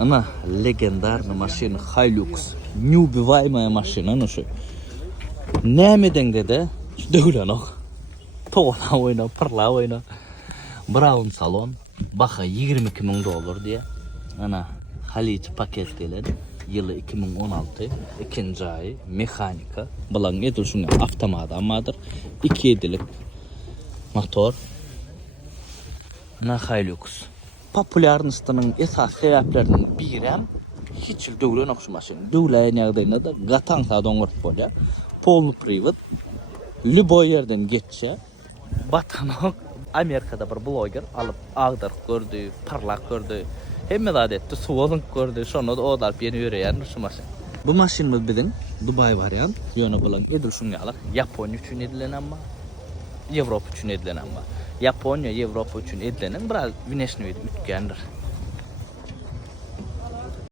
Ana legendarny maşyn Hilux. New Bivaymaya maşyn ana şu. Nämeden dedi? Döwlen ok. Toğla oyna, pırla oyna. Brown salon. Baka 22.000 dolar diye. Ana Haliç paket gelen. Yılı 2016. İkinci ayı. Mekanika. Bulan edil şuna avtomat amadır. 2 edilik motor. Na Hilux. Popularnystının esas sebäplerinden birem hiç döwlen okşumaşyn. Döwlen ýagdaýynda da gatan sadon gurt bolýar. Polny привод. Любой yerden geçse. Batanok Amerikada bir blogger alıp agdark gördü, parlak gördü. Hemme de adetde suwalynk gördü. Şonu da o da alıp ýeni ýöreýär şu maşyn. Bu maşynymyz biziň Dubai variant. Ýöne bilen edil şuňalar. Yaponiýa üçin edilen amma, Ýewropa üçin edilen amma. Yaponiýa, Ýewropa üçin edilenen biraz güneşli ütgendir.